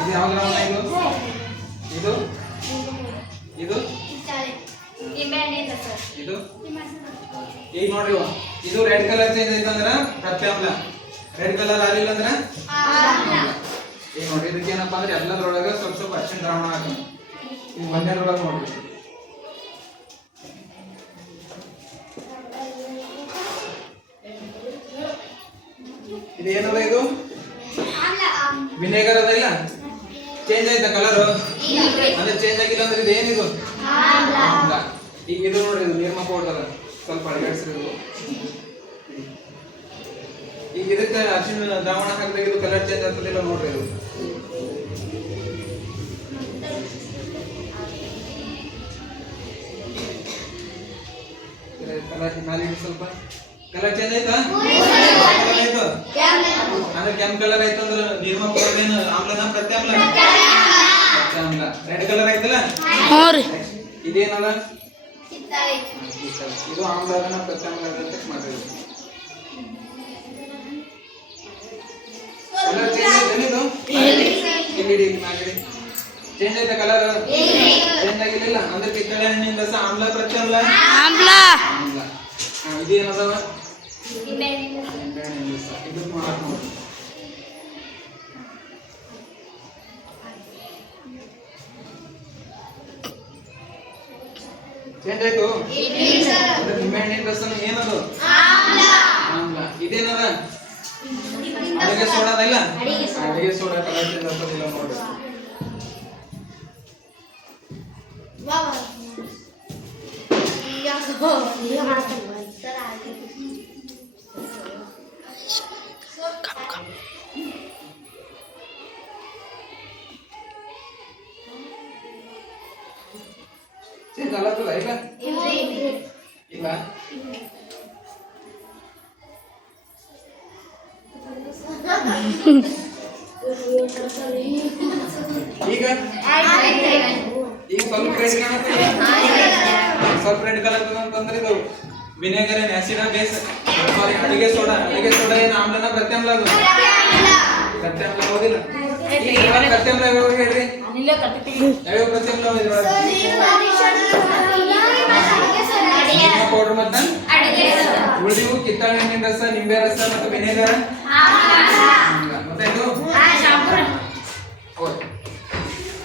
ಇದು ಯಾವ ದ್ರಾವಣ ಇದು? ಇದು ಇದು ಇದು ಈಗ ನೋಡ್ರಿ ಇದು ರೆಡ್ ಕಲರ್ ಚೇಂಜ್ ಐತೆ ಅಂದ್ರೆ ಪ್ರತ್ಯಾಮ್ಲ, ರೆಡ್ ಕಲರ್ ಆಗಿಲ್ಲ ಅಂದ್ರೆ ಈಗ ನೋಡ್ರಿ ಇದಕ್ಕೆ ಏನಪ್ಪಾ ಅಂದ್ರೆ ಎಲ್ಲದ್ರೊಳಗೆ ಸ್ವಲ್ಪ ಸ್ವಲ್ಪ ಅರಿಶಿನ ದ್ರಾವಣ ಹಾಕೋಣ. ಈಗ ಒಂದೇದ್ರೊಳಗೆ ನೋಡ್ರಿ ಇದು ಏನದ? ಇದು ವಿನೆಗರ್ ಅದ ಇಲ್ಲ? ಚೇಂಜ್ ಆಯ್ತಾ ಕಲರ್? ಅಂದ್ರೆ ಚೇಂಜ್ ಆಗಿಲ್ಲ ಅಂದ್ರೆ ಇದು ಏನಿದು? ಆಮ್ಲ. ಈಗ ಇದು ನೋಡ್ರಿ ಇದು ನಿರ್ಮ ಪೌಡರ್ ಸ್ವಲ್ಪ ಅಳಗಡಿಸ್ರಿ. ಈಗ ಇದಕ್ಕೆ ಅರಿಶಿನ ದ್ರಾವಣ ಹಾಕಿದಾಗ ಇದು ಕಲರ್ ಚೇಂಜ್ ಆಗ್ತದಿಲ್ಲ ನೋಡ್ರಿ. ಇದು ಕಲರ್ ಮೇಲೆ ಸ್ವಲ್ಪ ಕಲರ್ ಚೇಂಜ್ ಆಯ್ತಾ? ಆಯ್ತು ಅಂದ್ರೆ ಕೆಂಪ್ ಕಲರ್ ಆಯ್ತು ಅಂದ್ರೆ ನಿರ್ಮ ಪೌಡರ್ ಏನು ಆಮ್ಲನ ಪ್ರತ್ಯಾಮ್ಲ? ಪ್ರತ್ಯಾಮ್ಲ. ರೆಡ್ ಕಲರ್ ಆಯ್ತಲ್ಲ? ಇದೇನಲ್ಲ? ಇದು ಆಮ್ಲ ಅದನ್ನ ಪ್ರತ್ಯಾಮ್ಲ ಅಂತ ಮಾಡ್ರಿ. ಕಲರ್ ಚೇಂಜ್ ಆಯ್ತು ಇಲ್ಲಿ ಚೇಂಜ್ ಆಯ್ತಾ ಕಲರ್? ಚೇಂಜ್ ಆಗಿಲ್ಲ ಅಂದ್ರೆ ಕಿತ್ತಳೆ ಹಣ್ಣಿನ ರಸ ಆಮ್ಲ ಪ್ರತ್ಯಾಮ್ಲ? ಆಮ್ಲ. ಇದೇನದವ? ಇದು ಮಾಡಕ್ ನೋಡಿ. ಚೇಂಜ್ ಆಯ್ತು? ನಿಂಬೆಹಣ್ಣಿನ ರಸ ಏನದು? ಆಮ್ಲ. ಇದೇನದ? ಅಡಿಗೆ ಸೋಡಾ ಇಲ್ಲ? ಅಡಿಗೆ ಸೋಡಾ ಕಲರ್ ಚೇಂಜ್ ಆಗ್ತದಿಲ್ಲ ನೋಡಿ. ಚೇಂಜ್ ಆಗತ್ತದ ಇಲ್ಲ? ಇಲ್ಲ ಈಗ ಈಗ ಸ್ವಲ್ಪ ರೆಡ್ ಕಾಣುತ್ತೆ, ಸ್ವಲ್ಪ ರೆಡ್ ಕಲರ್ ಅಂತಂದ್ರೆ ಇದು ವಿನೆಗರ್ ಏನ್ ಆಸಿಡ್ ಬೇಸ್ ಸಾರಿ ಅಡಿಗೆ ಸೋಡಾ ಏನು ಆಮ್ಲನ ಪ್ರತ್ಯಾಮ್ಲ? ಅದು ಪ್ರತ್ಯಾಮ್ಲ ಹೌದಿಲ್ಲ? ಪ್ರತ್ಯಾಮ್ಲ ಯಾವಾಗ ಹೇಳ್ರಿ? ಯಾವ್ಯಾವ ಪ್ರತ್ಯಾಮ್ಲ ಪೌಡರ್ ಮತ್ತೆ ಉಳಿದಿವು ಕಿತ್ತಳೆ ಹಣ್ಣಿನ ರಸ, ನಿಂಬೆ ರಸ ಮತ್ತು ವಿನೆಗರ್